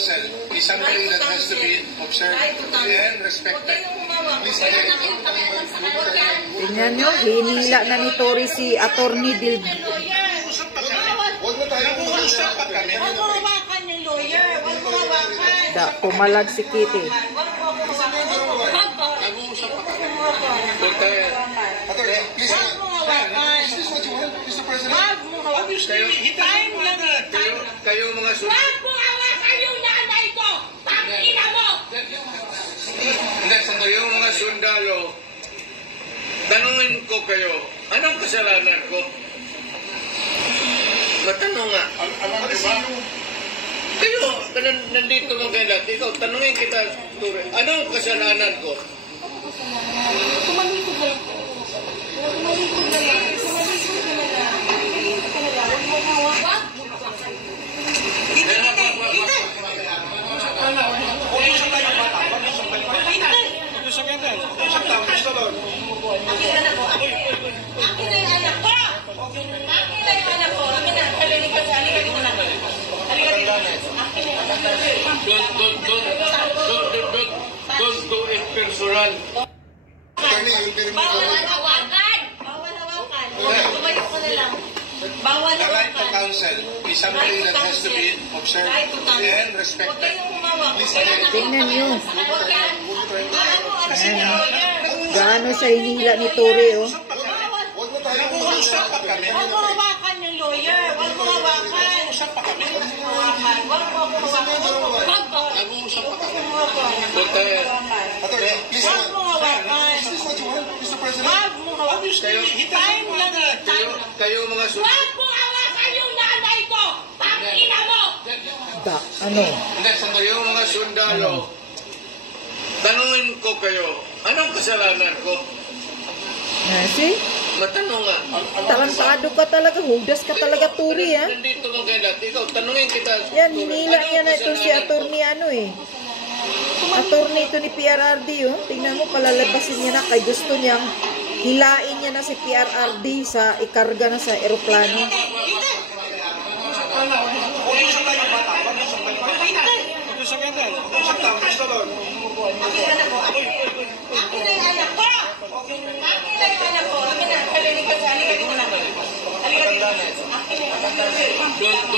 counsel is something that has to be observed and respected. Tingnan nyo, hinila na ni Tory si Attorney Dil. Pumalag si Kitty. Kayo mga wag mo hawakan yung nanay ko! Pangina mo! Hindi, kayo mga sundalo, tanungin ko kayo, anong kasalanan ko? Matanong nga. Alam mo ba? Kayo, nandito mo kayo lahat. Ikaw, tanungin kita, Ture, anong kasalanan ko? Tumalikod na lang. Tumalikod na lang. Tumalikod na lang. Tumalikod ka na lang. Huwag mo hawak. Don't do it personal. Bawal hawakan. Bawal hawakan. Tumayo ka na lang. Bawal The right to hawakan. counsel is something that has to be observed and respected. Tingnan nyo. Ayan. Gaano siya hinila ni Tory, oh. Nag-uusap pa kami. Huwag mo hawakan yung lawyer. Huwag mo hawakan. Nag-uusap pa kami. Huwag mo hawakan. Huwag mo hawakan. Nag-uusap pa kami. Huwag mo hawakan. Huwag mo hawakan. Time lang eh. Kayo mga sundalo. Huwag mo hawakan yung nanay ko! Pangina mo! Ano? Hindi, kayo mga sundalo, tanungin ko kayo, anong kasalanan ko? See? Matanong nga. Tarantado ka talaga. Hudas ka talaga, Tory, ha? Nandito mo kayo lahat. Ikaw, tanungin kita. Yan, hinila niya na ito si Attorney ano, eh. Attorney ito ni PRRD, oh. Tingnan mo, palalabasin niya na kay gusto niyang hilain niya na si PRRD sa ikarga na sa eroplano. Don't